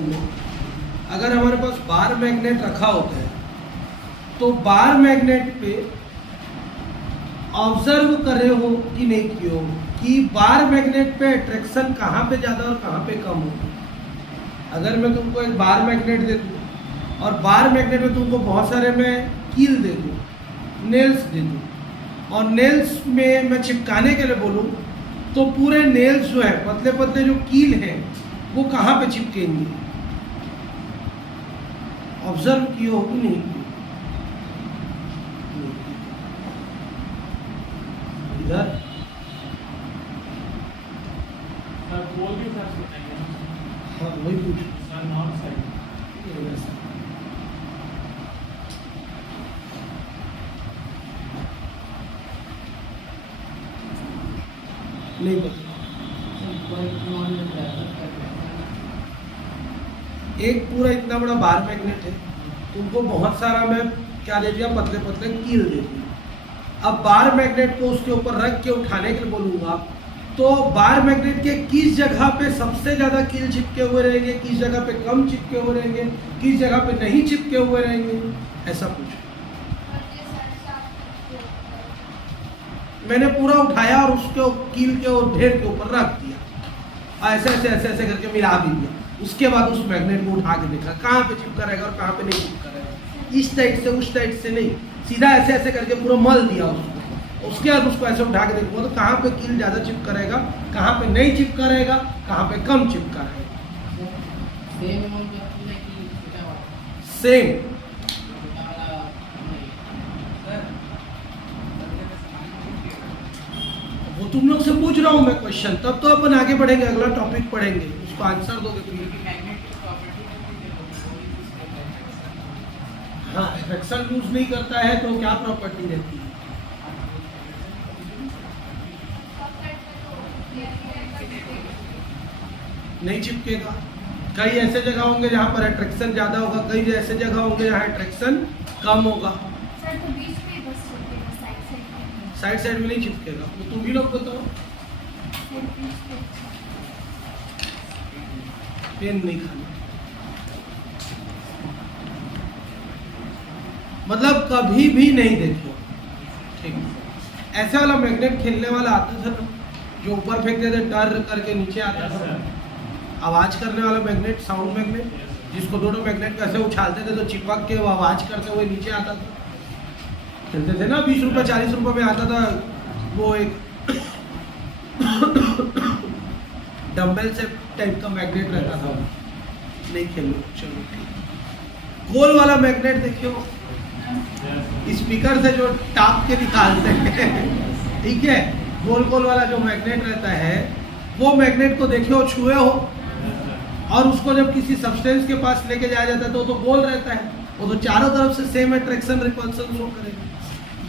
तुम लोग, अगर हमारे पास बार मैग्नेट रखा होता है तो बार मैग्नेट पे ऑब्जर्व कर रहे हो कि नहीं किए हो कि बार मैग्नेट पे अट्रैक्शन कहाँ पे ज़्यादा और कहाँ पे कम होगी। अगर मैं तुमको एक बार मैग्नेट दे दूँ और बार मैग्नेट में तुमको बहुत सारे मैं कील दे दूँ, नेल्स दे दूँ, और नेल्स में मैं चिपकाने के लिए बोलूँ तो पूरे नेल्स जो है पतले पतले जो कील हैं वो कहाँ पे चिपकेंगे, ऑब्जर्व किए हो कि नहीं किए? इधर हाँ वही पूछ नहीं पता। एक पूरा इतना बड़ा बार मैग्नेट है, तुमको बहुत सारा मैं क्या दे दिया, पतले पतले कील दे दिया। अब बार मैग्नेट को उसके ऊपर रख के उठाने के लिए बोलूँगा तो बार मैग्नेट के किस जगह पे सबसे ज़्यादा कील चिपके हुए रहेंगे, किस जगह पे कम चिपके हुए रहेंगे, किस जगह पे नहीं चिपके हुए रहेंगे, ऐसा पूछो। मैंने पूरा उठाया और उसके कील के और ढेर के ऊपर रख दिया, ऐसे ऐसे ऐसे ऐसे करके मिला भी दिया। उसके बाद उस मैग्नेट को उठा के देखा कहाँ पे चिपका रहेगा और कहाँ पे नहीं चिपका रहेगा। इस साइड से उस साइड से नहीं, सीधा ऐसे ऐसे करके पूरा मल दिया उसको। उसके बाद उसको ऐसे उठा के देखूंगा तो कहाँ पे कील ज़्यादा चिपका रहेगा, कहाँ पे नहीं चिपका रहेगा, कहाँ पे कम चिपका रहेगा। सेम वो तुम लोग से पूछ रहा हूँ मैं क्वेश्चन, तब तो अपन आगे बढ़ेंगे, अगला टॉपिक पढ़ेंगे, उसको आंसर दोगे तुम। हाँ, अट्रैक्शन यूज नहीं करता है तो क्या प्रॉपर्टी रहती है? नहीं चिपकेगा। कई ऐसे जगह होंगे जहाँ पर अट्रैक्शन ज्यादा होगा, कई ऐसे जगह होंगे जहाँ अट्रैक्शन कम होगा। साइड साइड में नहीं चिपकेगा, तो तुम भी लोग बताओ। पेन नहीं खाना, मतलब कभी भी नहीं देखो, ठीक। ऐसे वाला मैग्नेट खेलने वाला आता था ना, जो ऊपर फेंकते थे टर करके नीचे आता था, आवाज करने वाला मैग्नेट, साउंड मैग्नेट, जिसको दोनों मैग्नेट को ऐसे उछालते थे तो चिपक के वो आवाज करते हुए नीचे आता था। खेलते थे ना, 20 रुपये 40 रुपये में आता था वो एक डम्बल से टाइप का मैग्नेट रहता था। नहीं खेलो, चलो ठीक। गोल वाला मैग्नेट देखियो, स्पीकर से जो टाप के निकालते हैं, ठीक है, गोल गोल वाला जो मैग्नेट रहता है वो मैग्नेट को देखियो, छुए हो, और उसको जब किसी सब्सटेंस के पास लेके जाया जाता है तो गोल रहता है, वो तो चारों तरफ से सेम अट्रैक्शन रिपल्सन शो करेगा।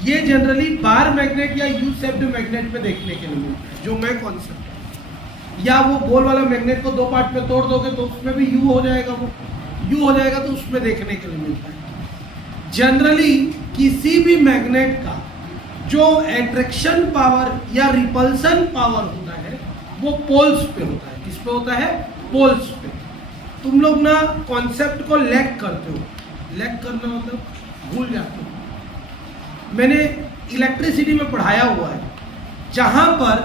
ये जनरली बार मैग्नेट या यू शेप्ड मैग्नेट में देखने के लिए मिलता है, जो मैं कॉन्सेप्ट है। या वो गोल वाला मैग्नेट को दो पार्ट में तोड़ दोगे तो उसमें भी यू हो जाएगा, वो यू हो जाएगा तो उसमें देखने के लिए मिलता है। जनरली किसी भी मैग्नेट का जो एट्रैक्शन पावर या रिपल्सन पावर होता है वो पोल्स पे होता है। किस पे होता है? पोल्स पे। तुम लोग ना कॉन्सेप्ट को लैग करते हो, लैग करना मतलब भूल जाते हो। मैंने इलेक्ट्रिसिटी में पढ़ाया हुआ है, जहां पर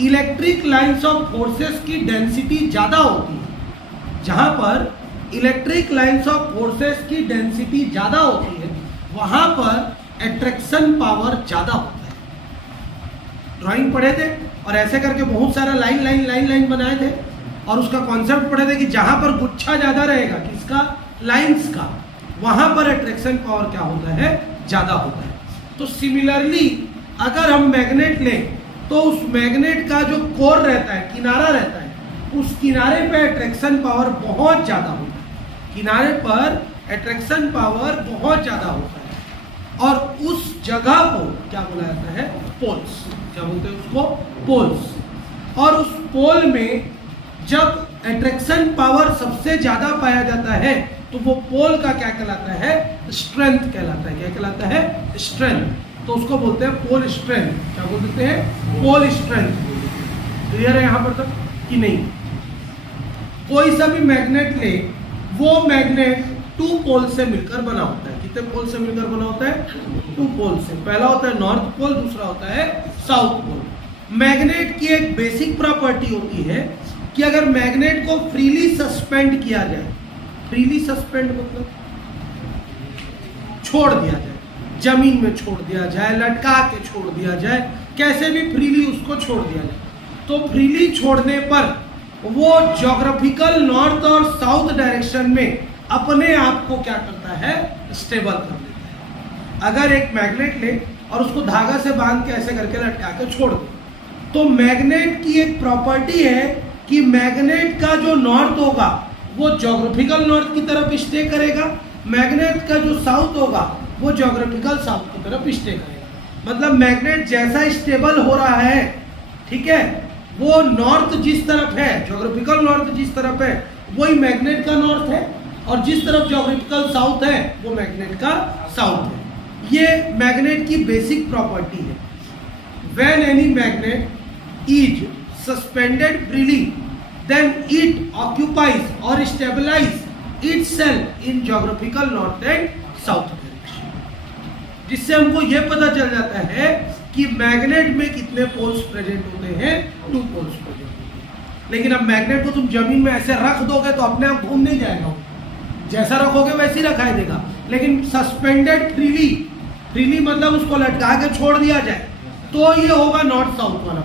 इलेक्ट्रिक लाइंस ऑफ फोर्सेस की डेंसिटी ज़्यादा होती है, जहां पर इलेक्ट्रिक लाइंस ऑफ फोर्सेस की डेंसिटी ज़्यादा होती है, वहां पर एट्रैक्शन पावर ज़्यादा होता है। ड्राइंग पढ़े थे और ऐसे करके बहुत सारा लाइन लाइन लाइन लाइन बनाए थे, और उसका कॉन्सेप्ट पढ़े थे कि जहां पर गुच्छा ज़्यादा रहेगा, किसका? लाइंस का, वहां पर एट्रैक्शन पावर क्या होता है? ज़्यादा होता है। तो सिमिलरली अगर हम मैग्नेट लें तो उस मैग्नेट का जो कोर रहता है, किनारा रहता है, उस किनारे पे अट्रैक्शन पावर बहुत ज़्यादा होता है। किनारे पर अट्रैक्शन पावर बहुत ज़्यादा होता है, और उस जगह को क्या बोला जाता है? पोल्स। क्या बोलते हैं उसको? पोल्स। और उस पोल में जब अट्रैक्शन पावर सबसे ज़्यादा पाया जाता है तो वो पोल का क्या कहलाता है? स्ट्रेंथ कहलाता है। क्या कहलाता है? स्ट्रेंथ। तो उसको बोलते हैं पोल स्ट्रेंथ। क्या बोलते हैं? Pole strength. क्लियर है यहाँ पर तक कि नहीं? कोई सा भी मैग्नेट ले, वो मैग्नेट 2 पोल से मिलकर बना होता है। कितने पोल से मिलकर बना होता है? 2 पोल से। पहला होता है नॉर्थ पोल, दूसरा होता है साउथ पोल। मैग्नेट की एक बेसिक प्रॉपर्टी होती है कि अगर मैग्नेट को फ्रीली सस्पेंड किया जाए, फ्रीली सस्पेंड मतलब छोड़ दिया जाए, जमीन में छोड़ दिया जाए, लटका के छोड़ दिया जाए, कैसे भी फ्रीली उसको छोड़ दिया जाए, तो फ्रीली छोड़ने पर वो ज्योग्राफिकल नॉर्थ और साउथ डायरेक्शन में अपने आप को क्या करता है? स्टेबल कर देता है। अगर एक मैग्नेट ले और उसको धागा से बांध के ऐसे करके लटका के छोड़ दे, तो मैग्नेट की एक प्रॉपर्टी है कि मैग्नेट का जो नॉर्थ होगा वो ज्योग्राफिकल नॉर्थ की तरफ स्टे करेगा, मैग्नेट का जो साउथ होगा वो ज्योग्राफिकल साउथ की तरफ स्टे करेगा। मतलब मैग्नेट जैसा स्टेबल हो रहा है, ठीक है, वो नॉर्थ जिस तरफ है, ज्योग्राफिकल नॉर्थ जिस तरफ है वही मैग्नेट का नॉर्थ है, और जिस तरफ ज्योग्राफिकल साउथ है वो मैग्नेट का साउथ है। ये मैग्नेट की बेसिक प्रॉपर्टी है। When any magnet is suspended freely then it occupies और stabilize itself in geographical north and south direction. जिससे हमको ये पता चल जाता है कि मैग्नेट में कितने पोल्स प्रेजेंट होते हैं? 2 पोल्स प्रेजेंट होते हैं। लेकिन अब मैग्नेट को तुम जमीन में ऐसे रख दोगे तो अपने आप घूम नहीं जाएगा, जैसा रखोगे वैसे ही रखाई देगा। लेकिन सस्पेंडेड फ्रीली, फ्रीली मतलब उसको लटका के छोड़ दिया जाए, तो ये होगा नॉर्थ साउथ वाला।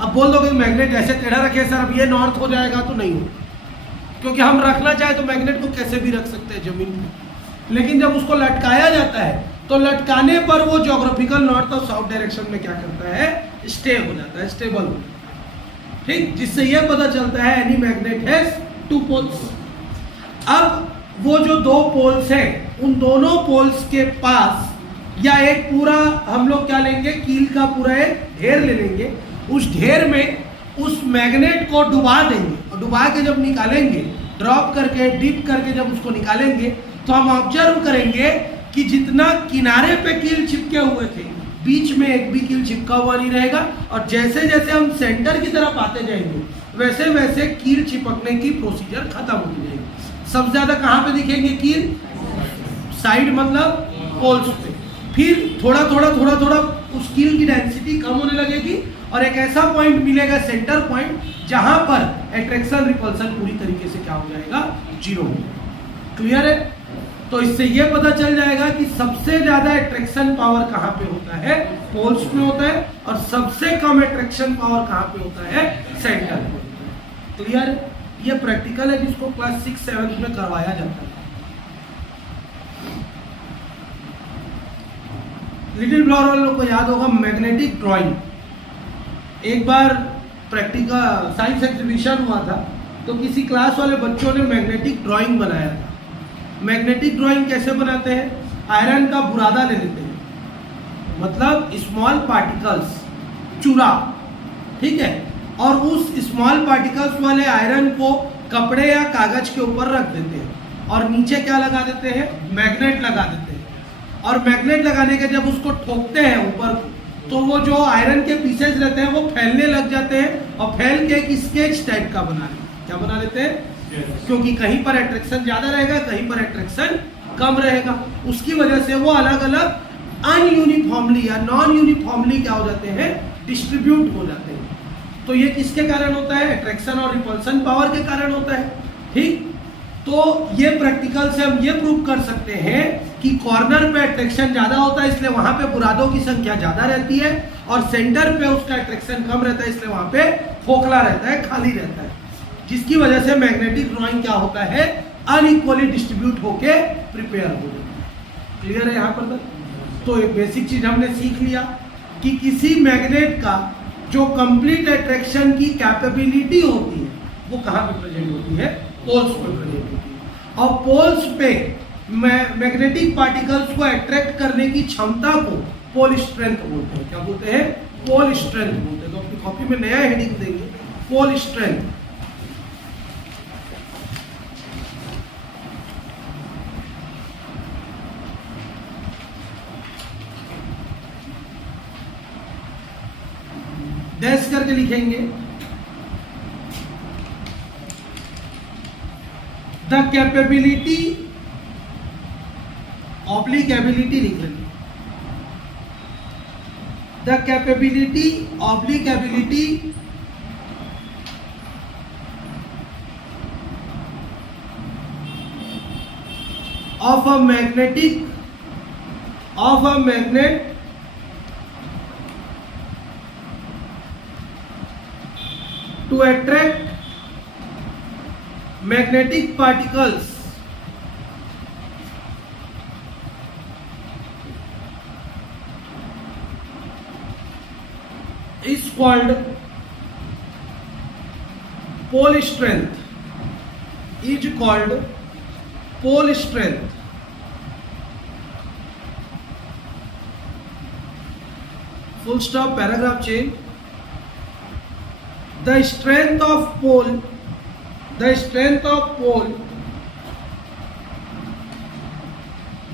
अब बोल दोगे मैग्नेट ऐसे टेढ़ा रखे सर, अब ये नॉर्थ हो जाएगा, तो नहीं होगा, क्योंकि हम रखना चाहे तो मैग्नेट को कैसे भी रख सकते हैं जमीन में। लेकिन जब उसको लटकाया जाता है तो लटकाने पर वो ज्योग्राफिकल नॉर्थ और साउथ डायरेक्शन में क्या करता है? स्टे हो जाता है, स्टेबल हो जाता है। ठीक, जिससे यह पता चलता है एनी मैग्नेट हैज 2 पोल्स। अब वो जो 2 पोल्स हैं, उन दोनों पोल्स के पास या एक पूरा हम लोग क्या लेंगे? कील का पूरा एक ढेर ले लेंगे। उस ढेर में उस मैग्नेट को डुबा देंगे, और डुबा के जब निकालेंगे, ड्रॉप करके डिप करके जब उसको निकालेंगे, तो हम ऑब्जर्व करेंगे कि जितना किनारे पे कील चिपके हुए थे, बीच में एक भी कील चिपका हुआ नहीं रहेगा। और जैसे जैसे हम सेंटर की तरफ आते जाएंगे वैसे वैसे कील चिपकने की प्रोसीजर खत्म हो जाएगी। सबसे ज्यादा कहाँ पे दिखेंगे कील? साइड मतलब पोल्स पे। फिर थोड़ा थोड़ा उस कील की डेंसिटी कम होने लगेगी और एक ऐसा पॉइंट मिलेगा, सेंटर पॉइंट, जहां पर अट्रैक्शन रिपल्सन पूरी तरीके से क्या हो जाएगा? 0 हो जाएगा। क्लियर है? तो इससे ये पता चल जाएगा कि सबसे ज्यादा अट्रैक्शन पावर कहाँ पे होता है? पोल्स में होता है, और सबसे कम अट्रैक्शन पावर कहाँ पे होता है? सेंटर पे। क्लियर है? ये प्रैक्टिकल है जिसको क्लास 6-7 में करवाया जाता है। लिटिल फ्लावर वाले लोग को याद होगा मैग्नेटिक ड्राइंग। एक बार प्रैक्टिकल साइंस एग्जीबिशन हुआ था, तो किसी क्लास वाले बच्चों ने मैग्नेटिक ड्राइंग बनाया था। मैग्नेटिक ड्राइंग कैसे बनाते हैं? आयरन का बुरादा ले लेते हैं, मतलब स्मॉल पार्टिकल्स, चूरा, ठीक है, और उस स्मॉल पार्टिकल्स वाले आयरन को कपड़े या कागज के ऊपर रख देते हैं, और नीचे क्या लगा देते हैं? मैग्नेट लगा देते हैं। और मैग्नेट लगाने के जब उसको ठोकते हैं ऊपर, तो वो जो आयरन के पीसेज रहते हैं वो फैलने लग जाते हैं, और फैल के एक स्केच टाइप का बना लेते हैं। क्या बना लेते हैं? क्योंकि कहीं पर अट्रैक्शन ज्यादा रहेगा, कहीं पर अट्रैक्शन कम रहेगा। उसकी वजह से वो अलग अलग अनयूनिफॉर्मली या नॉन यूनिफॉर्मली क्या हो जाते हैं? डिस्ट्रीब्यूट हो जाते हैं। तो ये किसके कारण होता है? अट्रैक्शन और रिपल्सन पावर के कारण होता है। ठीक, तो ये प्रैक्टिकल से हम ये प्रूव कर सकते हैं कि कॉर्नर पे अट्रैक्शन ज्यादा होता है, इसलिए वहां पे बुरादों की संख्या ज्यादा रहती है, और सेंटर पे उसका अट्रैक्शन कम रहता है, इसलिए वहां पे खोखला रहता है, खाली रहता है, जिसकी वजह से मैग्नेटिक ड्राइंग क्या होता है? अनइक्वली डिस्ट्रीब्यूट होके प्रिपेयर हो जाता है। क्लियर है यहाँ पर? तो एक बेसिक चीज हमने सीख लिया कि किसी मैग्नेट का जो कंप्लीट अट्रैक्शन की कैपेबिलिटी होती है वो कहाँ पे प्रेजेंट होती है? पोल्स पे प्रेजेंट होती है। और पोल्स पे मैग्नेटिक पार्टिकल्स को अट्रैक्ट करने की क्षमता को पोल स्ट्रेंथ बोलते हैं। क्या बोलते हैं? पोल स्ट्रेंथ बोलते हैं। तो अपनी कॉपी में नया हेडिंग देंगे, पोल स्ट्रेंथ। डैश करके लिखेंगे द कैपेबिलिटी ऑब्लिक एबिलिटी लिख लेंगे, the capability oblique ability of a magnet to attract magnetic particles is called pole strength, is called pole strength. Full stop, paragraph change. The strength of pole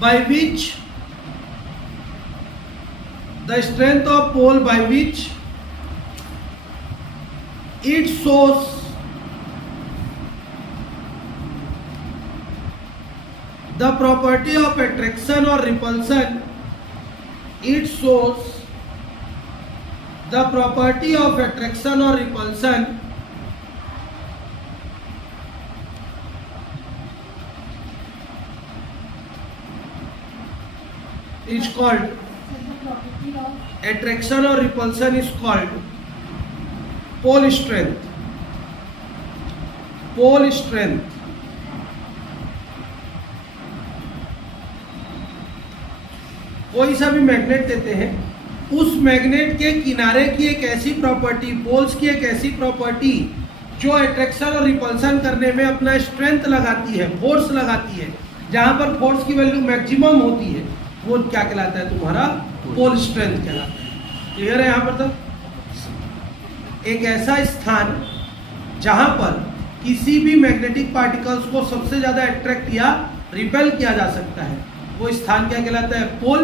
by which it shows the property of attraction or repulsion, it shows the property of attraction or repulsion is called attraction or repulsion is called pole strength. Pole strength. कोई सा भी magnet देते हैं, उस magnet के किनारे की एक ऐसी प्रॉपर्टी, पोल्स की एक ऐसी प्रॉपर्टी जो अट्रैक्शन और रिपल्सन करने में अपना स्ट्रेंथ लगाती है, फोर्स लगाती है, जहां पर फोर्स की वैल्यू मैक्सिमम होती है, वो क्या कहलाता है? तुम्हारा पोल स्ट्रेंथ कहलाता है। क्लियर है यहाँ पर तक? एक ऐसा स्थान जहां पर किसी भी मैग्नेटिक पार्टिकल्स को सबसे ज्यादा अट्रैक्ट या रिपेल किया जा सकता है, वो स्थान क्या कहलाता है? पोल।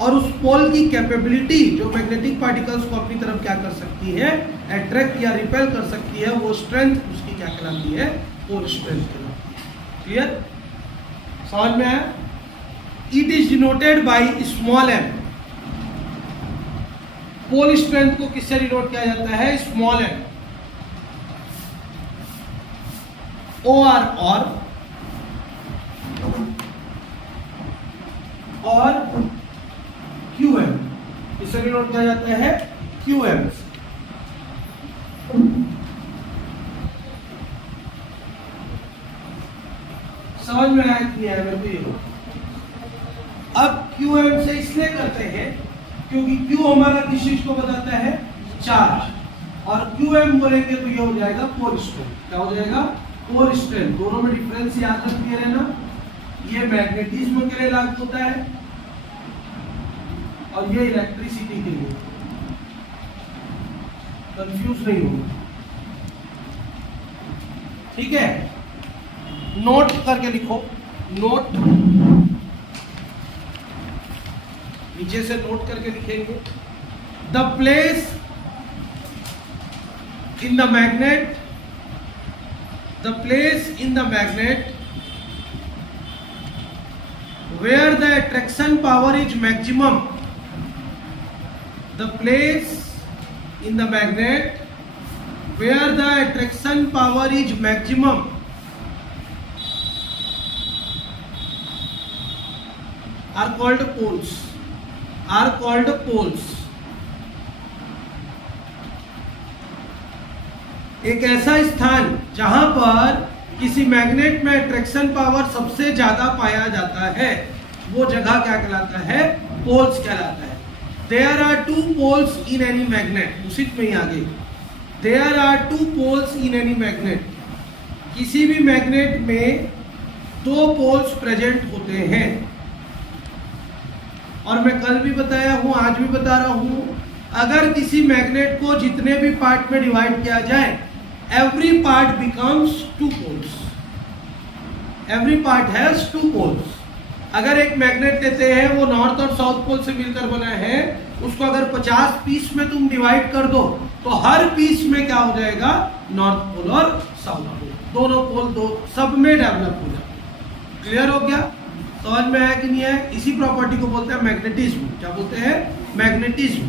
और उस पोल की कैपेबिलिटी जो मैग्नेटिक पार्टिकल्स को अपनी तरफ क्या कर सकती है? अट्रैक्ट या रिपेल कर सकती है, वो स्ट्रेंथ उसकी क्या कहलाती है? पोल स्ट्रेंथ कहलाती है। क्लियर? समझ में आया? It is denoted by small M. Pole strength को किससे डिनोट किया जाता है? Small M. ओ आर और क्यू एम, इसे डिनोट किया जाता है क्यू एम। समझ में आया कि नहीं आया? मेरे को अब क्यू एम से इसलिए करते हैं क्योंकि क्यू हमारा किस चीज को बताता है? चार्ज। और क्यू एम बोलेंगे तो ये हो जाएगा पोल स्ट्रेंथ। क्या हो जाएगा? Pole strength. दोनों में डिफरेंस याद रखते रहना। ये मैग्नेटिज्म के लिए लागू होता है और ये इलेक्ट्रिसिटी के लिए। कंफ्यूज नहीं होगा, ठीक है? नोट करके लिखो, नोट नीचे से नोट करके लिखेंगे। The place in the magnet, the place in the magnet where the attraction power is maximum, the place in the magnet where the attraction power is maximum are called poles, are called poles। एक ऐसा स्थान जहां पर किसी magnet में attraction power सबसे ज्यादा पाया जाता है, वो जगह क्या कहलाता है? पोल्स कहलाता है। There are two poles in any magnet, उसी में ही आगे, there are two poles in any magnet. किसी भी मैग्नेट में दो पोल्स प्रेजेंट होते हैं। और मैं कल भी बताया हूं, आज भी बता रहा हूं, अगर किसी मैग्नेट को जितने भी पार्ट में डिवाइड किया जाए, every part becomes two poles, every part has two poles। अगर एक मैग्नेट लेते हैं, वो नॉर्थ और साउथ पोल से मिलकर बना है, उसको अगर 50 पीस में तुम डिवाइड कर दो तो हर पीस में क्या हो जाएगा? नॉर्थ पोल और साउथ पोल। दोनों पोल दो सब में डेवलप हो जाते हैं। क्लियर हो गया? समझ में आया कि नहीं है? इसी प्रॉपर्टी को बोलते हैं मैग्नेटिज्म। क्या बोलते हैं? मैग्नेटिज्म।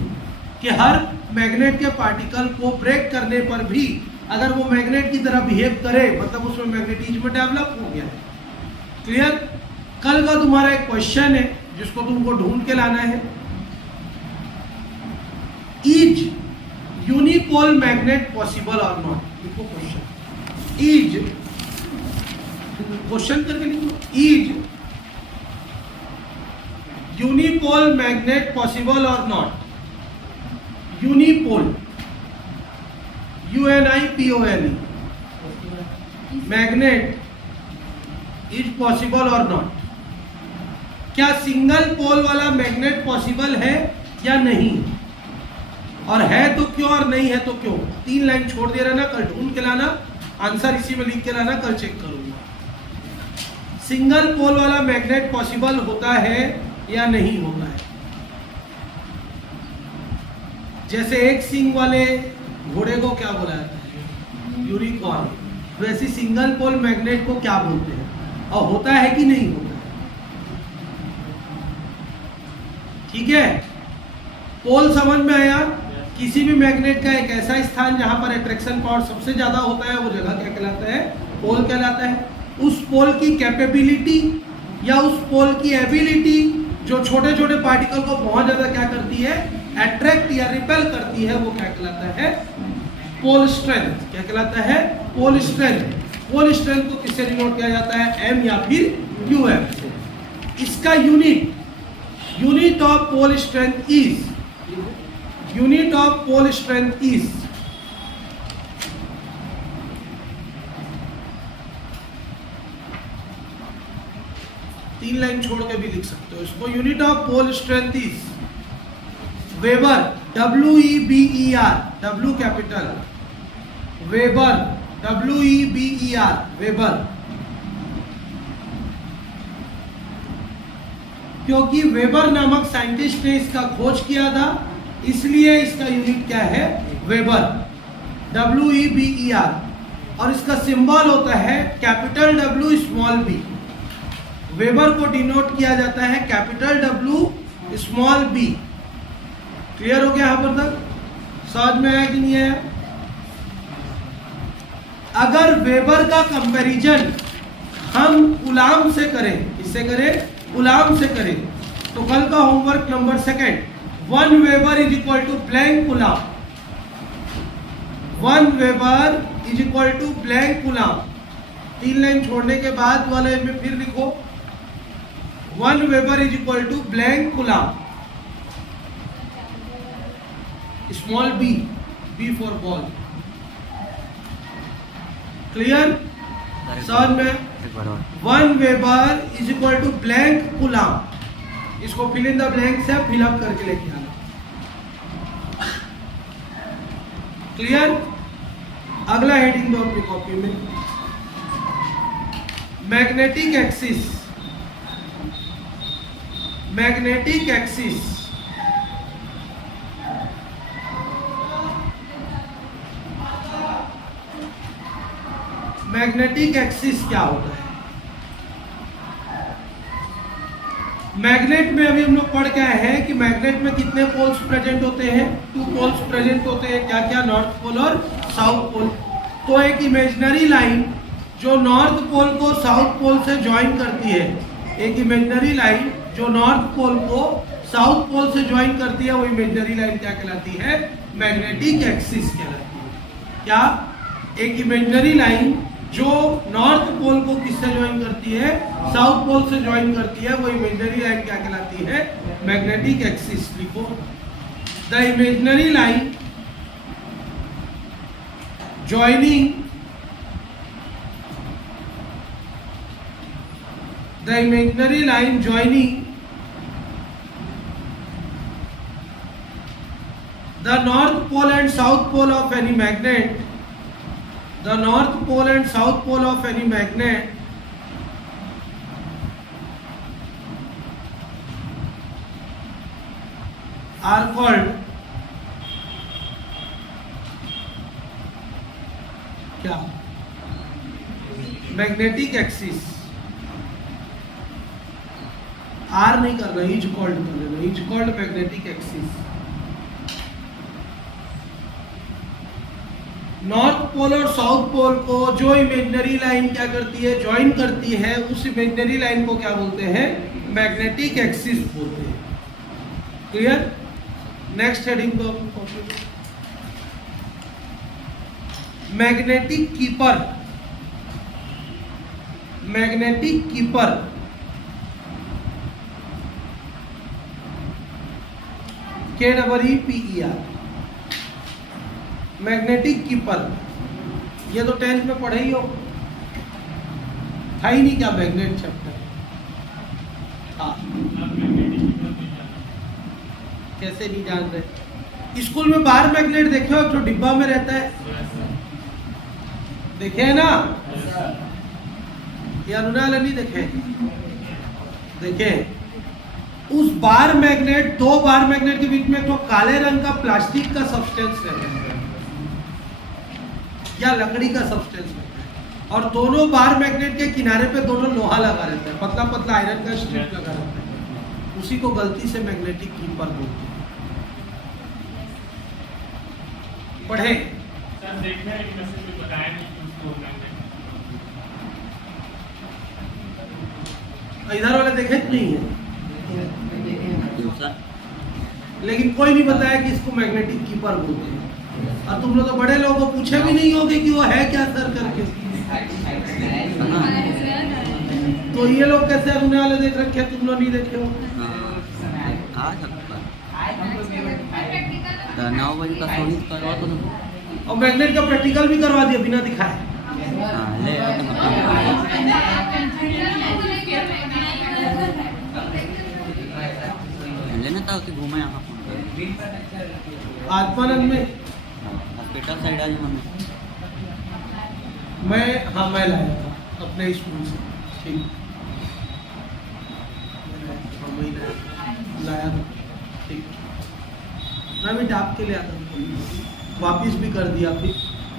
कि हर मैग्नेट के पार्टिकल को ब्रेक करने पर भी अगर वो मैग्नेट की तरह बिहेव करे, मतलब उसमें मैग्नेटिज्म डेवलप हो गया। क्लियर? कल का तुम्हारा एक क्वेश्चन है जिसको तुमको ढूंढ के लाना है। इज यूनिपोल मैग्नेट पॉसिबल और नॉट? देखो क्वेश्चन, इज, क्वेश्चन करके लिखो, इज यूनिपोल मैग्नेट पॉसिबल और not? Unipole, UNIPOLE, magnet is possible और नॉट? क्या सिंगल पोल वाला मैग्नेट पॉसिबल है या नहीं? और है तो क्यों, और नहीं है तो क्यों? 3 लाइन छोड़ दे रहा ना, कल ढूंढ के लाना, आंसर इसी में लिख के लाना, कल चेक करूंगा। सिंगल पोल वाला मैग्नेट पॉसिबल होता है या नहीं होता है? जैसे एक सींग वाले घोड़े को क्या बोला जाता है? यूनिकॉर्न। वैसे सिंगल पोल मैग्नेट को क्या बोलते हैं, और होता है कि नहीं होता है? ठीक है, पोल समझ में आया? किसी भी मैग्नेट का एक ऐसा स्थान जहां पर अट्रैक्शन पावर सबसे ज्यादा होता है वो जगह क्या कहलाता है? पोल कहलाता है। उस पोल की कैपेबिलिटी या उस पोल की एबिलिटी जो छोटे छोटे पार्टिकल को बहुत ज्यादा क्या करती है? अट्रैक्ट या रिपेल करती है, वो क्या कहलाता है? Pole strength. क्या कहलाता है? Pole strength. पोल स्ट्रेंथ को किससे डिनोट किया जाता है? M या फिर QF से। इसका unit of pole strength is, unit of pole strength is, तीन लाइन छोड़ के भी लिख सकते हो इसको। Unit of pole strength is weber, WEBER, W capital, weber, WEBER, weber. क्योंकि वेबर नामक साइंटिस्ट ने इसका खोज किया था, इसलिए इसका यूनिट क्या है? Weber, WEBER। और इसका सिंबल होता है capital W small b। Weber को डिनोट किया जाता है capital W small b। Clear हो गया यहां पर तक? समझ में आया कि नहीं आया? अगर वेबर का कंपैरिजन हम कूलाम से करें, किससे करें? कूलाम से करें, तो कल का homework number 2, 1 weber is equal to blank coulomb. 1 weber is equal to blank coulomb. 3 line छोड़ने के बाद वाले में फिर लिखो, 1 weber is equal to blank coulomb. Small b, B for ball. Clear? समझ में? 1 weber is equal to blank coulomb. इसको फिल इन द ब्लैंक से फिल अप करके लेके आना। क्लियर? अगला हेडिंग दो अपनी कॉपी में, magnetic axis. Magnetic axis, magnetic axis क्या होता है? मैग्नेट में अभी हम लोग पढ़ के आए हैं कि मैग्नेट में कितने पोल्स प्रेजेंट होते हैं? 2 पोल्स प्रेजेंट होते हैं। क्या क्या? नॉर्थ पोल और साउथ पोल। तो एक इमेजिनरी लाइन जो नॉर्थ पोल को साउथ पोल से ज्वाइन करती है, एक इमेजिनरी लाइन जो नॉर्थ पोल को साउथ पोल से ज्वाइन करती है, वो इमेजिनरी लाइन क्या कहलाती है? मैग्नेटिक एक्सिस कहलाती है। क्या? एक इमेजिनरी लाइन जो नॉर्थ पोल को किससे ज्वाइन करती है? साउथ पोल से ज्वाइन करती है, वो इमेजिनरी लाइन क्या कहलाती है? Magnetic axis. लिखो, the imaginary line joining, the imaginary line joining the north pole and south pole of any magnet, the north pole and south pole of any magnet are called क्या? Magnetic axis, are नहीं करना, is called कर लेना, is called magnetic axis. North pole और south पोल को जो imaginary line क्या करती है, ज्वाइन करती है, उस इमेजिनरी लाइन को क्या बोलते हैं, मैग्नेटिक एक्सिस बोलते हैं। क्लियर? नेक्स्ट हेडिंग को magnetic keeper, magnetic keeper KEEPER, magnetic keeper. ये तो 10th में पढ़े ही हो, था ही नहीं क्या मैग्नेट चैप्टर? हाँ, कैसे नहीं जान रहे? स्कूल में बाहर मैग्नेट देखे हो जो डिब्बा में रहता है, देखे है ना? ये अनुनाल नहीं देखे? देखे? उस बार मैग्नेट, दो बार मैग्नेट के बीच में तो काले रंग का प्लास्टिक का सब्सटेंस रहता है या लकड़ी का सब्सटेंस रहता है, और दोनों बार मैग्नेट के किनारे पे दोनों लोहा लगा रहता है, पतला पतला आयरन का स्ट्रिप लगा रहता है, उसी को गलती से मैग्नेटिक कीपर बोलते हैं। पढ़े? इधर वाले देखे नहीं है, लेकिन कोई नहीं बताया कि इसको मैग्नेटिक कीपर बोलते हैं। और तुम लोग तो बड़े लोगों को पूछे भी नहीं होगे कि वो है क्या सर करके। तो ये लोग कैसे अरुणे वाले देख रखे, तुम लोग नहीं देखे हो? 9 बजे का सोनित करवा दो ना, और मैग्नेट का प्रैक्टिकल भी करवा दिया बिना दिखाए। लेना था कि घूमे यहाँ आत्मानंद में हॉस्पिटल साइड आज मैं लाया था अपने स्कूल से, ठीक, लाया था, ठीक, मैं भी डाक के ले आता हूँ, वापिस भी कर दिया। फिर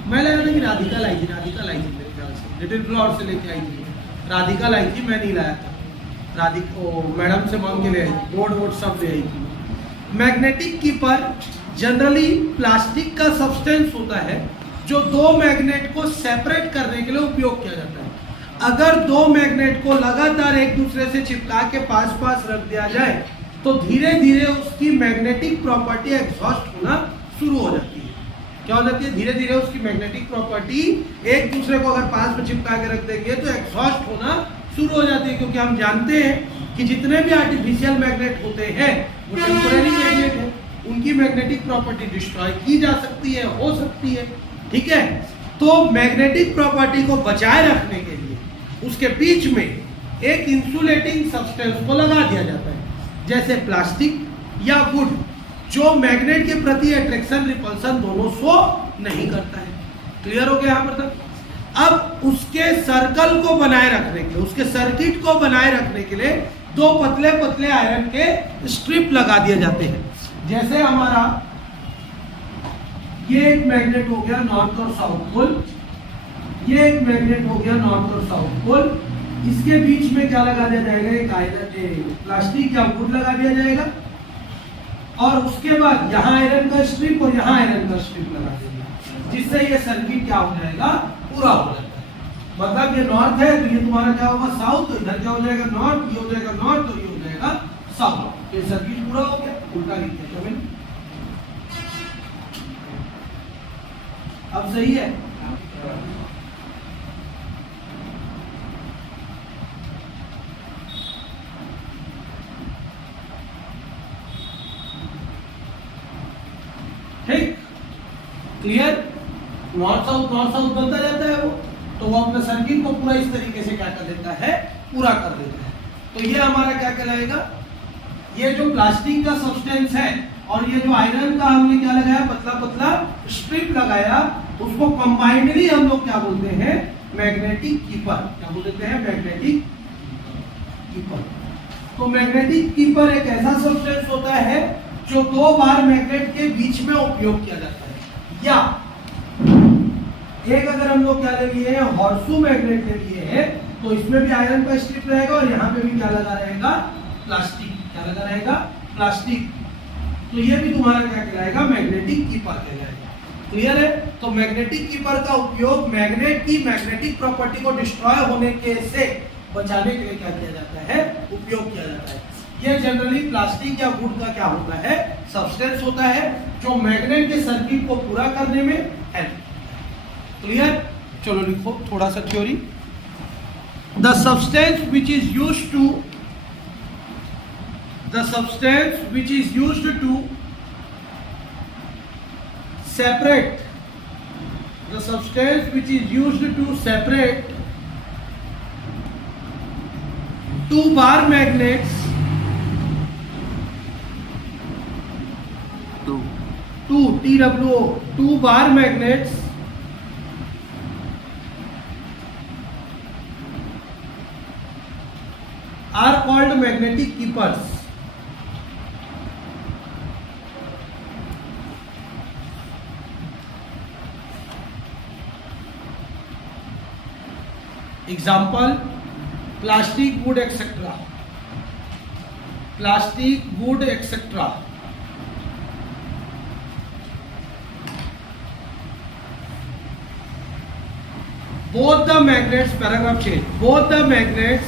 मैं लाया था कि राधिका लाई थी, मेरे ख्याल से लिटिल फ्लावर से लेके आई थी, राधिका लाई थी, मैं नहीं लाया था। राधिका मैडम से मांग के ले आई, बोर्ड सब ले आई थी। मैग्नेटिक कीपर जनरली प्लास्टिक का सब्सटेंस होता है जो दो मैग्नेट को सेपरेट करने के लिए उपयोग किया जाता है। अगर दो मैग्नेट को लगातार एक दूसरे से चिपका के पास पास रख दिया जाए तो धीरे धीरे उसकी मैग्नेटिक प्रॉपर्टी एग्जॉस्ट होना शुरू हो जाती है। क्या हो जाती है? धीरे धीरे उसकी मैग्नेटिक प्रॉपर्टी एक दूसरे को अगर पास में चिपका के रख देंगे तो एग्जॉस्ट होना शुरू हो जाती है, क्योंकि हम जानते हैं कि जितने भी आर्टिफिशियल मैग्नेट होते हैं वो टेम्परेरी मैग्नेट है, उनकी मैग्नेटिक प्रॉपर्टी डिस्ट्रॉय की जा सकती है, हो सकती है, ठीक है। तो मैग्नेटिक प्रॉपर्टी को बचाए रखने के लिए उसके बीच में एक इंसुलेटिंग सब्सटेंस को लगा दिया जाता है, जैसे प्लास्टिक या वुड, जो मैग्नेट के प्रति अट्रैक्शन रिपल्सन दोनों शो नहीं करता है। क्लियर हो गया यहाँ पर तक? अब उसके सर्कल को बनाए रखने के लिए, उसके सर्किट को बनाए रखने के लिए दो पतले पतले आयरन के स्ट्रिप लगा दिए जाते हैं। जैसे हमारा ये एक मैग्नेट हो गया नॉर्थ और साउथ पोल, ये एक मैग्नेट हो गया नॉर्थ और साउथ पोल, इसके बीच में क्या लगा दिया जाएगा? एक आयरन प्लास्टिक या वुड लगा दिया जाएगा, और उसके बाद यहाँ आयरन का स्ट्रिप और यहाँ आयरन का स्ट्रिप लगा देंगे, जिससे ये सर्किट क्या हो जाएगा? पूरा हो जाएगा। मतलब ये नॉर्थ है तो ये तुम्हारा क्या होगा? साउथ, तो इधर क्या हो जाएगा? नॉर्थ, ये हो जाएगा नॉर्थ, तो ये हो जाएगा साउथ। ये सर्किट पूरा हो गया। उल्टा लिख दिया मैंने, अब सही है? ठीक, क्लियर? नॉर्थ साउथ बनता जाता है वो, तो वो अपने सर्किट को पूरा इस तरीके से क्या कर देता है? पूरा कर देता है। तो ये हमारा क्या कहलाएगा? ये जो प्लास्टिक का सब्सटेंस है और ये जो आयरन का हमने क्या लगाया? पतला पतला स्ट्रिप लगाया, उसको कंबाइंडली हम लोग क्या बोलते हैं? Magnetic keeper. क्या बोलते हैं? Magnetic keeper. तो मैग्नेटिक कीपर एक ऐसा सब्सटेंस होता है जो दो बार मैग्नेट के बीच में उपयोग किया जाता है, या एक अगर हम लोग क्या ले लिए हैं, हॉर्सू मैग्नेट ले लिए हैं, तो इसमें भी आयरन का स्ट्रिप रहेगा और यहाँ पे भी क्या लगा रहेगा, प्लास्टिक। क्या लगा रहेगा, प्लास्टिक। तो ये भी तुम्हारा क्या कहलाएगा, मैग्नेटिक कीपर कहलाएगा। क्लियर है? तो मैग्नेटिक कीपर का उपयोग मैग्नेट की मैग्नेटिक प्रॉपर्टी को डिस्ट्रॉय होने के से बचाने के लिए क्या किया जाता है, उपयोग किया जाता है। ये जनरली प्लास्टिक या वुड का क्या होता है, सब्सटेंस होता है, जो मैग्नेट के सर्किट को पूरा करने में हेल्प। क्लियर? चलो लिखो थोड़ा सा theory. The substance which is used to separate two bar magnets, two bar magnets are called magnetic keepers. Example, plastic, wood, etc. Plastic, wood, etc. Both the magnets, paragraph change, both the magnets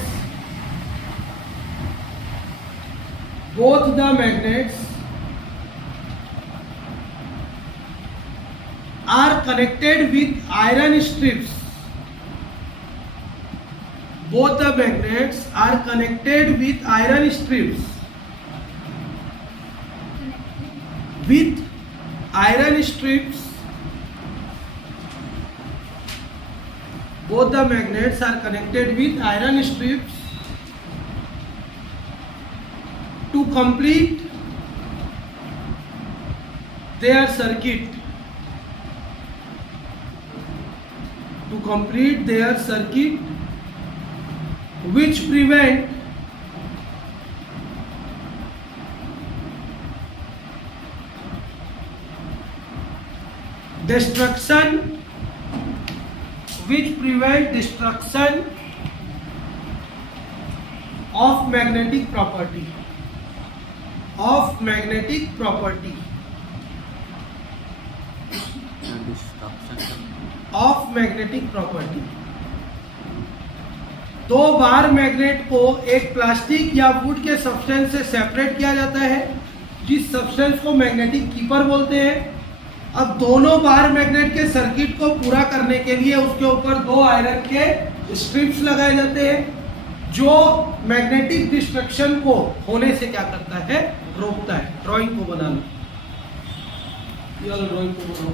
are connected with iron strips. Both the magnets are connected with iron strips. With iron strips. Both the magnets are connected with iron strips to complete their circuit. Which prevent destruction of magnetic property. दो bar magnet को एक plastic या would के substance से separate किया जाता है, जिस सब्सटेंस को मैग्नेटिक कीपर बोलते हैं। अब दोनों बार मैग्नेट के सर्किट को पूरा करने के लिए उसके ऊपर दो आयरन के स्ट्रिप्स लगाए जाते हैं, जो मैग्नेटिक डिस्ट्रक्शन को होने से क्या करता है, रोकता है। ड्राइंग को बना लो, ये वाला ड्राइंग को बनाओ।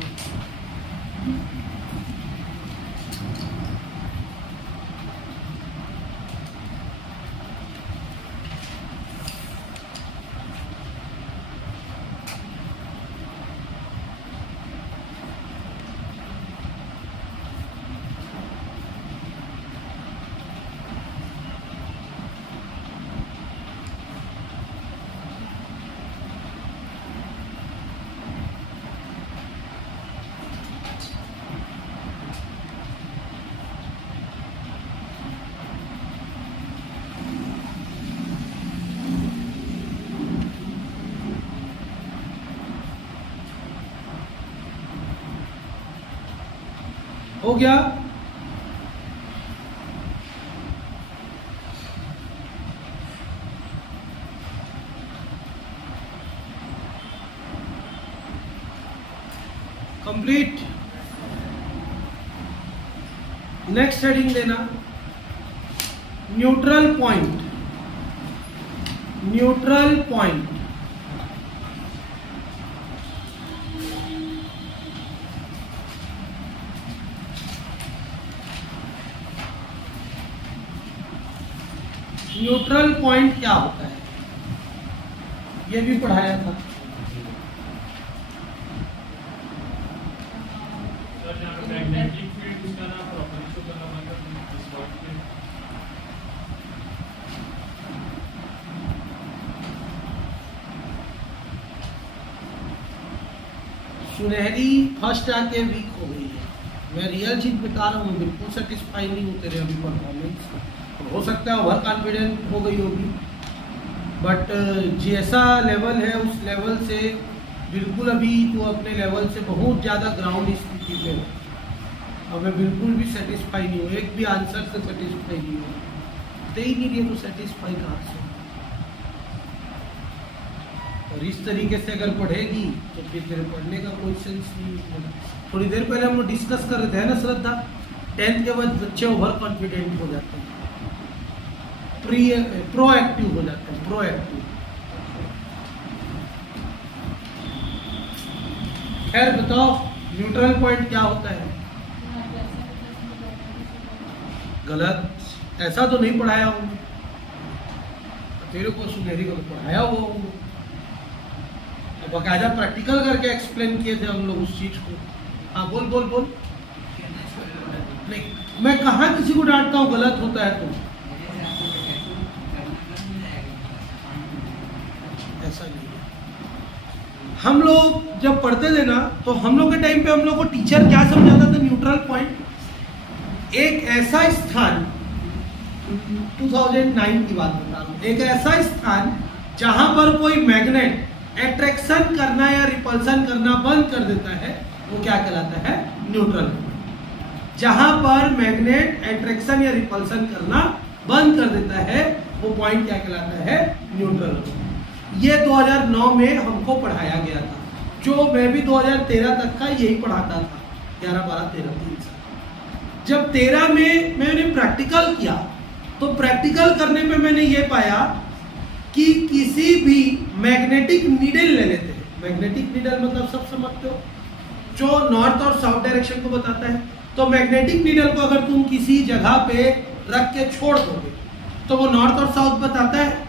हो गया? कंप्लीट। नेक्स्ट हेडिंग देना, neutral point. Neutral point neutral point क्या होता है, ये भी पढ़ाया था। मैग्नेटिक फील्ड उसका नाम प्रॉपर्टी शो करना मतलब इस पॉइंट पे सुनहरी फर्स्ट आके वीक हो गई है। मैं रियल चीज बता रहा हूँ, बिल्कुल सेटिस्फाई नहीं हूँ तेरे अभी परफॉर्मेंस। हो सकता है ओवर कॉन्फिडेंट हो गई होगी, बट जैसा लेवल है उस लेवल से बिल्कुल अभी तू अपने लेवल से बहुत ज़्यादा ग्राउंड स्थिति पे हो। और मैं बिल्कुल भी सेटिस्फाई नहीं हूँ, एक भी आंसर से सेटिस्फाई नहीं हूँ। दे ही नहीं रही तो सेटिस्फाई कहाँ से? और इस तरीके से अगर पढ़ेगी तो फिर तेरे पढ़ने का कोई सेंस नहीं है। थोड़ी देर पहले हम लोग डिस्कस कर रहे थे ना श्रद्धा, 10th के बाद बच्चे ओवर कॉन्फिडेंट हो जाते हैं, प्रोएक्टिव हो जाते हैं, प्रोएक्टिव। खैर बताओ न्यूट्रल पॉइंट क्या होता है? गलत, ऐसा तो नहीं पढ़ाया हूँ तेरे को, सुनहरी को पढ़ाया हुआ हूँ, बकायदा प्रैक्टिकल करके एक्सप्लेन किए थे हम लोग उस चीज को। हाँ बोल बोल बोल। नहीं, मैं कहाँ किसी को डांटता हूँ गलत होता है तो, ऐसा नहीं है। हम लोग जब पढ़ते थे ना तो हम लोग के टाइम पे हम लोग को टीचर क्या समझाता था? न्यूट्रल पॉइंट एक ऐसा स्थान, 2009 की बात बता रहा हूँ, एक ऐसा स्थान जहां पर कोई मैग्नेट एट्रैक्शन करना या रिपल्सन करना बंद कर देता है, वो क्या कहलाता है? Neutral point. जहां पर मैग्नेट एट्रैक्शन या रिपल्सन करना बंद कर देता है वो पॉइंट क्या कहलाता है? Neutral point. ये 2009 में हमको पढ़ाया गया था, जो मैं भी 2013 तक का यही पढ़ाता था, 11, 12, 13, 3 साल। जब 13 में मैंने प्रैक्टिकल किया तो प्रैक्टिकल करने में मैंने ये पाया कि किसी भी मैग्नेटिक नीडल ले लेते हैं, मैग्नेटिक नीडल मतलब सब समझते हो, जो नॉर्थ और साउथ डायरेक्शन को बताता है। तो मैग्नेटिक नीडल को अगर तुम किसी जगह पे रख के छोड़ दोगे तो वो नॉर्थ और साउथ बताता है,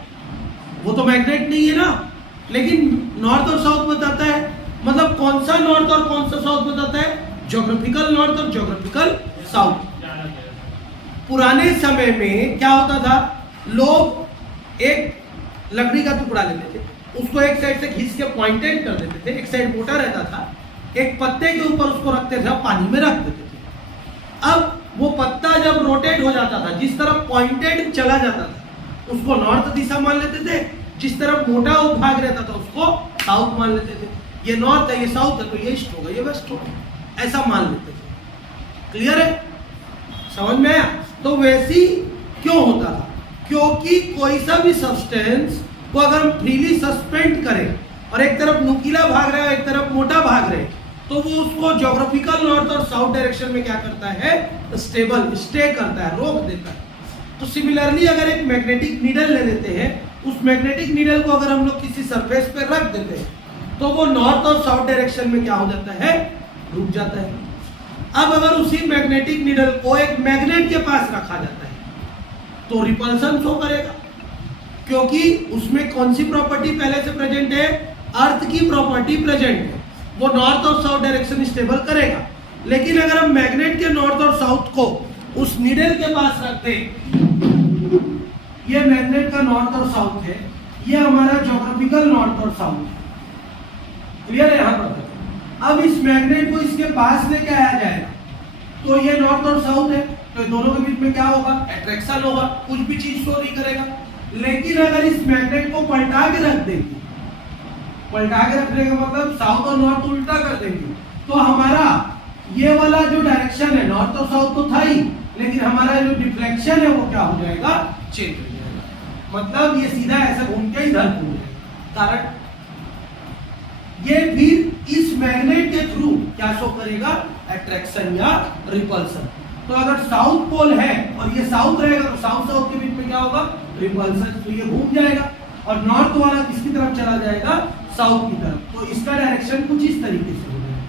वो तो मैग्नेट नहीं है ना, लेकिन नॉर्थ और साउथ बताता है। मतलब कौन सा नॉर्थ और कौन सा साउथ बताता है? ज्योग्राफिकल नॉर्थ और ज्योग्राफिकल साउथ। पुराने समय में क्या होता था, लोग एक लकड़ी का टुकड़ा लेते थे, उसको एक साइड से खींच के पॉइंटेड कर देते थे, एक साइड मोटा रहता था, एक पत्ते के ऊपर उसको रखते थे, पानी में रख देते थे। अब वो पत्ता जब रोटेट हो जाता था, जिस तरफ पॉइंटेड चला जाता था उसको नॉर्थ दिशा मान लेते थे, जिस तरफ मोटा भाग रहता था उसको साउथ मान लेते थे। ये नॉर्थ है, ये साउथ है, तो ये ईस्ट होगा, ये वेस्ट होगा, ऐसा मान लेते थे। क्लियर है? समझ में आया? तो वैसी क्यों होता था? क्योंकि कोई सा भी सब्सटेंस को अगर हम फ्रीली सस्पेंड करें और एक तरफ नुकीला भाग रहा है एक तरफ मोटा भाग रहे, तो वो उसको ज्योग्राफिकल नॉर्थ और साउथ डायरेक्शन में क्या करता है? स्टेबल, स्टे करता है, रोक देता है। तो सिमिलरली अगर एक मैग्नेटिक नीडल ले लेते हैं, उस मैग्नेटिक नीडल को अगर हम लोग किसी सरफेस पे रख देते हैं तो वो नॉर्थ और साउथ डायरेक्शन में क्या हो जाता है? रुक जाता है। अब अगर उसी मैग्नेटिक नीडल को एक मैग्नेट के पास रखा जाता है तो रिपल्सन शो करेगा, क्योंकि उसमें कौन सी प्रॉपर्टी पहले से प्रेजेंट है? अर्थ की प्रॉपर्टी प्रेजेंट है, वो नॉर्थ और साउथ डायरेक्शन स्टेबल करेगा। लेकिन अगर हम मैग्नेट के नॉर्थ और साउथ को उस नीडल के पास रख दें, ये मैग्नेट का नॉर्थ और साउथ है, ये हमारा ज्योग्राफिकल नॉर्थ और साउथ है। क्लियर है यहाँ पर? अब इस मैग्नेट को इसके पास लेके आया जाएगा तो ये नॉर्थ और साउथ है, तो दोनों के बीच में क्या होगा? एट्रैक्शन होगा, कुछ भी चीज शो नहीं करेगा। लेकिन अगर इस मैग्नेट को पलटा के रख देंगे, पलटा के रखने का मतलब साउथ और नॉर्थ उल्टा कर देंगे, तो हमारा ये वाला जो डायरेक्शन है नॉर्थ और साउथ तो था ही, लेकिन हमारा जो डिफ्लेक्शन है वो क्या हो जाएगा? चेंज हो जाएगा। मतलब ये सीधा ऐसे घूम के इधर घूम जाएगा। कारण ये फिर इस मैग्नेट के थ्रू क्या शो करेगा? अट्रैक्शन या रिपल्सन। तो अगर साउथ पोल है और ये साउथ रहेगा तो साउथ साउथ के बीच में क्या होगा? रिपल्सन। तो ये घूम जाएगा और नॉर्थ वाला किसकी तरफ चला जाएगा? साउथ की तरफ। तो इसका डायरेक्शन कुछ इस तरीके से हो जाएगा।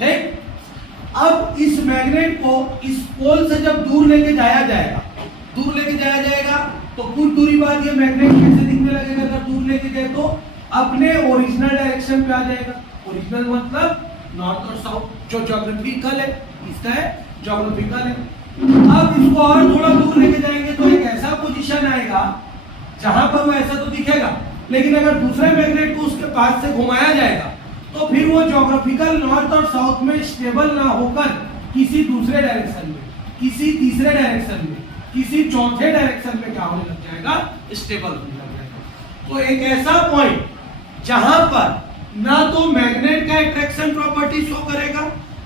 ठीक? अब इस मैग्नेट को इस पोल से जब दूर लेके जाया जाएगा, दूर लेके जाया जाएगा तो कुछ दूरी बाद ये मैग्नेट कैसे दिखने लगेगा? अगर दूर लेके गए तो अपने ओरिजिनल डायरेक्शन पे आ जाएगा। ओरिजिनल मतलब नॉर्थ और साउथ, जो ज्योग्राफिकल है, इसका है ज्योग्राफिकल है। अब इसको और थोड़ा दूर लेके जाएंगे तो एक ऐसा पोजीशन आएगा जहां पर वो ऐसा तो दिखेगा, लेकिन अगर दूसरे मैग्नेट को उसके पास से घुमाया जाएगा तो फिर वो ज्योग्राफिकल नॉर्थ और साउथ में स्टेबल ना होकर किसी दूसरे डायरेक्शन में, किसी तीसरे डायरेक्शन में, किसी चौथे डायरेक्शन में क्या होने लग जाएगा, स्टेबल होने लग जाएगा। तो एक ऐसा पॉइंट जहां पर ना तो मैग्नेट का अट्रैक्शन प्रॉपर्टी शो करेगा,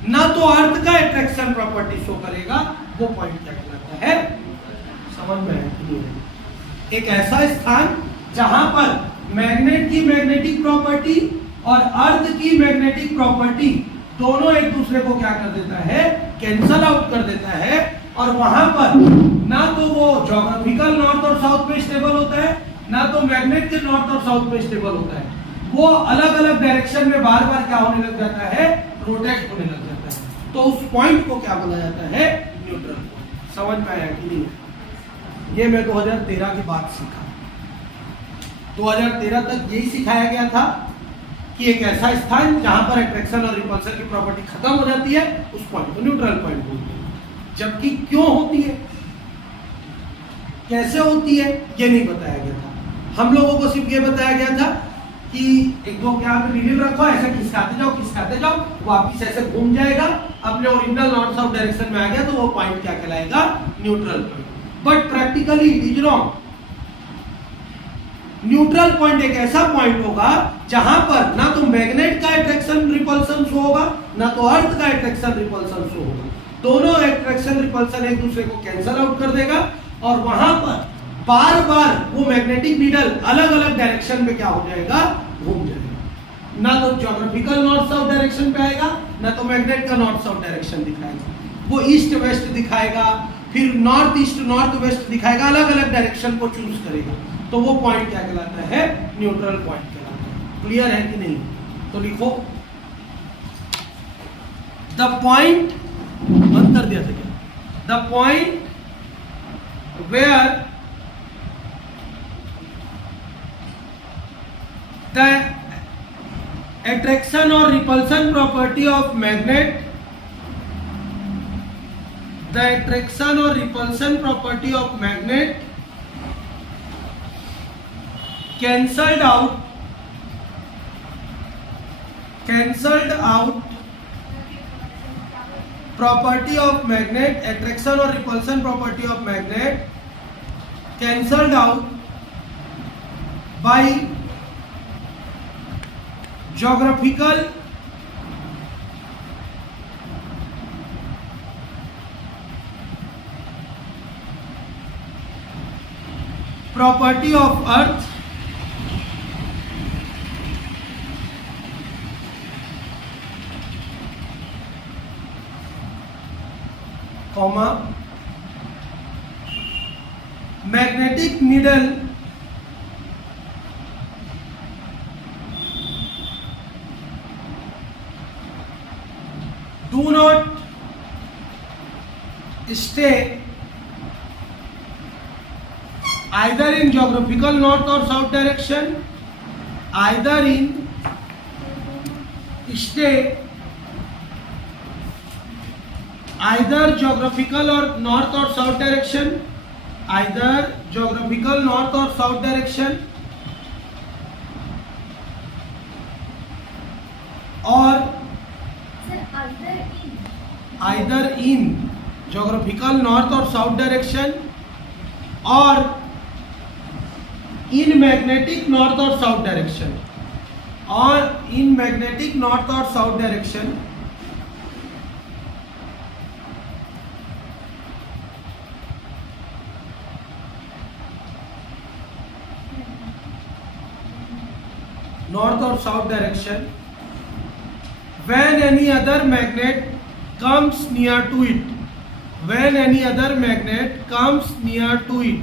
ना तो अर्थ का अट्रैक्शन प्रॉपर्टी शो करेगा, वो पॉइंट क्या कहलाता है, समझ में आया? एक ऐसा स्थान जहां पर मैग्नेट की मैग्नेटिक प्रॉपर्टी और अर्थ की मैग्नेटिक प्रॉपर्टी दोनों एक दूसरे को क्या कर देता है, कैंसल आउट कर देता है, और वहां पर ना तो वो ज्योग्राफिकल नॉर्थ और साउथ में स्टेबल होता है, ना तो मैग्नेट के नॉर्थ और साउथ में स्टेबल होता है, वो अलग अलग डायरेक्शन में बार बार क्या होने लग जाता है, रोटेट होने लग जाता है। तो उस पॉइंट को क्या बोला जाता है, न्यूट्रल पॉइंट। समझ में आया कि नहीं? ये मैं 2013 के बाद सीखा। 2013 तक यही सिखाया गया था कि एक ऐसा स्थान जहां पर अट्रैक्शन और रिपल्शन की प्रॉपर्टी खत्म हो जाती है, उस पॉइंट को न्यूट्रल पॉइंट बोलते हैं। जबकि क्यों होती है, कैसे होती है, ये नहीं बताया गया था। हम लोगों को सिर्फ ये बताया गया था कि एक दो क्या नीडल रखो, ऐसे खिसकाते जाओ, वापिस ऐसे घूम जाएगा, अपने ओरिजिनल नॉर्थ साउथ डायरेक्शन में आ गया, तो वो पॉइंट क्या कहलाएगा, neutral point. But practically it is wrong. Neutral point एक ऐसा पॉइंट होगा जहां पर ना तो मैग्नेट का अट्रैक्शन रिपल्शन शो होगा, ना तो अर्थ का अट्रैक्शन रिपल्शन शो होगा। दोनों अट्रैक्शन रिपल्शन एक दूसरे को कैंसल आउट कर देगा, और वहां पर बार बार वो मैग्नेटिक नीडल अलग अलग डायरेक्शन में क्या हो जाएगा, घूम जाएगा। ना तो ज्योग्राफिकल नॉर्थ साउथ डायरेक्शन पे आएगा, ना तो मैग्नेट का नॉर्थ साउथ डायरेक्शन दिखाएगा, वो ईस्ट वेस्ट दिखाएगा, फिर नॉर्थ ईस्ट नॉर्थ वेस्ट दिखाएगा, अलग अलग डायरेक्शन को चूज करेगा। तो वो पॉइंट क्या कहलाता है, न्यूट्रल पॉइंट कहलाता है। क्लियर है कि नहीं? तो लिखो द पॉइंट, अंतर दिया था क्या, the point where the attraction or repulsion property of magnet, the attraction or repulsion property of magnet cancelled out property of magnet, attraction or repulsion property of magnet cancelled out by geographical property of earth comma magnetic needle do not stay either in geographical north or south direction, either in stay either geographical or north or south direction, either geographical north or south direction, or either in geographical north or south direction, or in magnetic north or south direction, or in magnetic north or south direction, north or south direction, when any other magnet comes near to it, when any other magnet comes near to it,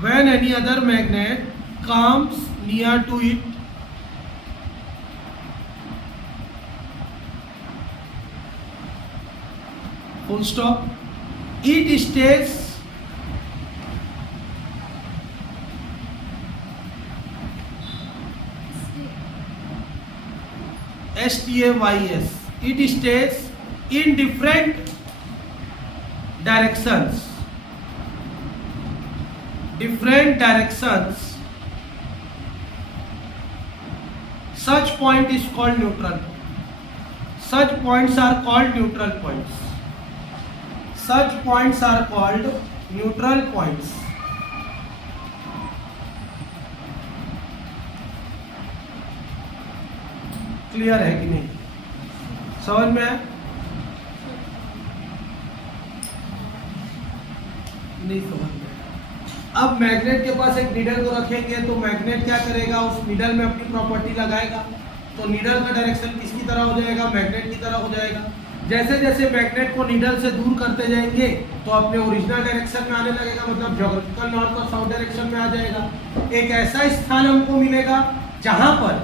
when any other magnet comes near to it, full stop, it stays STAYS, it stays in different directions. Such point is called neutral. such points are called neutral points. Such points are called neutral points. Clear है कि नहीं? समझ में है? नहीं समझ में। अब मैग्नेट के पास एक नीडल को रखेंगे तो मैग्नेट क्या करेगा, उस नीडल में अपनी प्रॉपर्टी लगाएगा, तो नीडल का डायरेक्शन किसकी तरह हो जाएगा, मैग्नेट की तरह हो जाएगा। जैसे जैसे मैग्नेट को नीडल से दूर करते जाएंगे तो अपने ओरिजिनल डायरेक्शन में आने लगेगा, मतलब ज्योग्राफिकल नॉर्थ और साउथ डायरेक्शन में आ जाएगा। एक ऐसा स्थान हमको मिलेगा जहां पर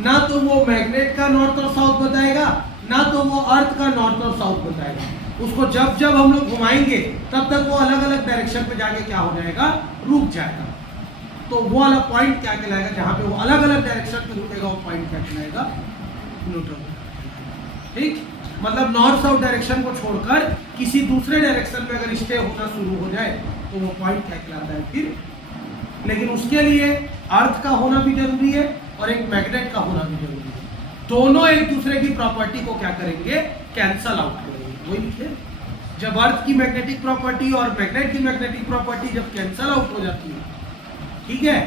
ना तो वो मैग्नेट का नॉर्थ और साउथ बताएगा, ना तो वो अर्थ का नॉर्थ और साउथ बताएगा। उसको जब जब हम लोग घुमाएंगे तब तक वो अलग अलग डायरेक्शन पे जाके क्या हो जाएगा, रुक जाएगा। तो वो वाला पॉइंट क्या कहलाएगा, जहां पे वो अलग अलग डायरेक्शन पे रुकेगा, वो पॉइंट क्या कहलाएगा, न्यूट्रल। ठीक, मतलब नॉर्थ साउथ डायरेक्शन को छोड़कर किसी दूसरे डायरेक्शन में अगर स्टे होना शुरू हो जाए तो वो पॉइंट क्या कहलाता है फिर। लेकिन उसके लिए अर्थ का होना भी जरूरी है और एक मैग्नेट का होना भी जरूरी है। दोनों एक दूसरे की प्रॉपर्टी को क्या करेंगे, कैंसल आउट करेंगे। वही लिखे, जब अर्थ की मैग्नेटिक प्रॉपर्टी और मैग्नेट की मैग्नेटिक प्रॉपर्टी जब कैंसल आउट हो जाती है, ठीक है,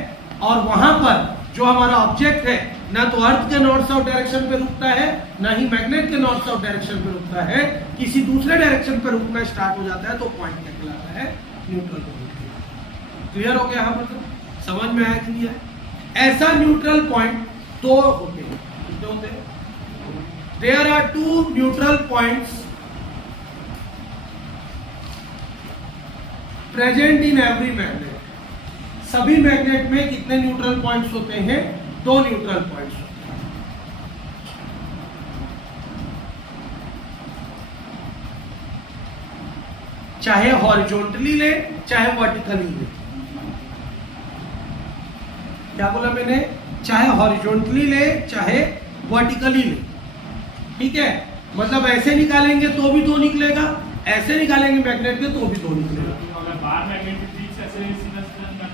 और वहां पर जो हमारा ऑब्जेक्ट है ना तो अर्थ के नॉर्थ साउथ डायरेक्शन पे रुकता है, ना ही मैग्नेट के नॉर्थ साउथ डायरेक्शन पे रुकता है, किसी दूसरे डायरेक्शन पे रुकना स्टार्ट हो जाता है, तो पॉइंट क्या कहलाता है, न्यूट्रल पॉइंट। क्लियर हो गया? यहाँ पर तो समझ में आया कि नहीं है? ऐसा न्यूट्रल पॉइंट दो होते हैं। कितने होते हैं? There are two neutral points present in every magnet. सभी मैग्नेट में कितने न्यूट्रल पॉइंट्स होते हैं? दो न्यूट्रल पॉइंट्स होते हैं। चाहे हॉरिजॉन्टली ले चाहे वर्टिकली ले। क्या बोला मैंने? चाहे हॉरिजॉन्टली ले चाहे वर्टिकली ले। ठीक है, मतलब ऐसे निकालेंगे तो भी दो निकलेगा, ऐसे निकालेंगे मैग्नेट के तो भी दो निकलेगा, अगर बाहर मैग्नेट के बीच से ऐसे सीधा सीधा निकालना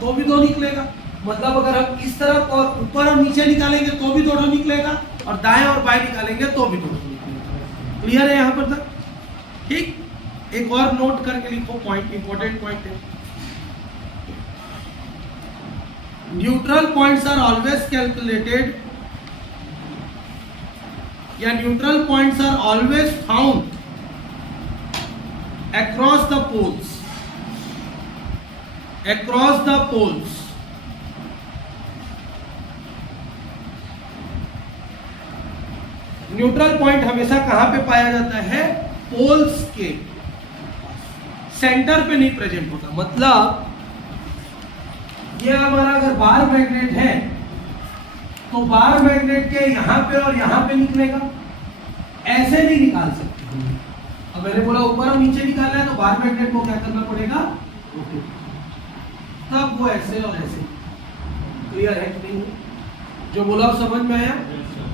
तो भी दो निकलेगा। मतलब अगर हम इस तरफ और ऊपर और नीचे निकालेंगे तो भी दोनों निकलेगा, और दाएं और बाएं निकालेंगे तो भी दोनों निकलेगा। क्लियर है यहाँ पर तक? ठीक, एक और नोट करके लिखो पॉइंट, इंपॉर्टेंट पॉइंट है। Neutral points are always calculated, या neutral points are always found across the poles, across the poles। Neutral point हमेशा कहां पे पाया जाता है? पोल्स के सेंटर पे नहीं प्रेजेंट होता। मतलब ये हमारा अगर बार मैग्नेट है तो बार मैग्नेट के यहां पे और यहां पे निकलेगा, ऐसे नहीं निकाल सकते। अब मैंने बोला ऊपर और नीचे निकालना है तो बार मैग्नेट को क्या करना पड़ेगा, तब वो ऐसे और ऐसे। क्लियर है कि नहीं? जो बोला समझ में आया?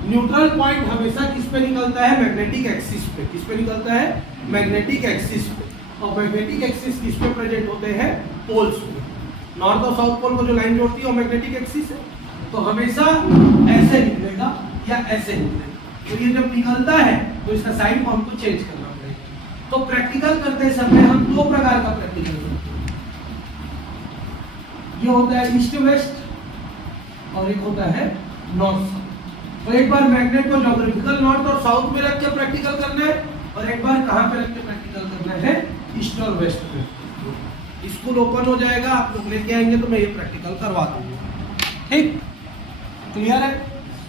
न्यूट्रल पॉइंट हमेशा किस पे निकलता है? मैग्नेटिक एक्सिस पे। किस पे निकलता है? मैग्नेटिक एक्सिस पे। और मैग्नेटिक एक्सिस किस पे प्रेजेंट होते हैं? पोल्स पे। नॉर्थ और साउथ पोल को जो लाइन जोड़ती है वो मैग्नेटिक एक्सिस है, तो हमेशा ऐसे निकलेगा या ऐसे निकलेगा। तो ये जब निकलता है तो इसका साइन को हमको चेंज करना पड़ेगा। तो प्रैक्टिकल करते समय हम दो प्रकार का प्रैक्टिकल करते हैं। ये होता है ईस्ट वेस्ट और एक होता है नॉर्थ साउथ। तो एक बार मैग्नेट को ज्योग्राफिकल नॉर्थ और साउथ में रख के प्रैक्टिकल करना है, और एक बार कहां पे रख के प्रैक्टिकल करना है? ईस्ट और वेस्ट पे। स्कूल ओपन हो जाएगा, आप लोग लेके आएंगे तो मैं ये प्रैक्टिकल करवा दूंगा। ठीक, क्लियर है?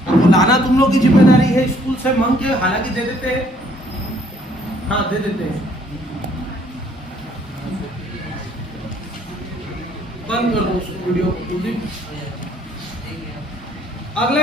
तो लाना तुम लोग की जिम्मेदारी है, स्कूल से मांग के हालांकि दे देते हैं, हाँ दे देते हैं। बंद कर दो उसको वीडियो। अगला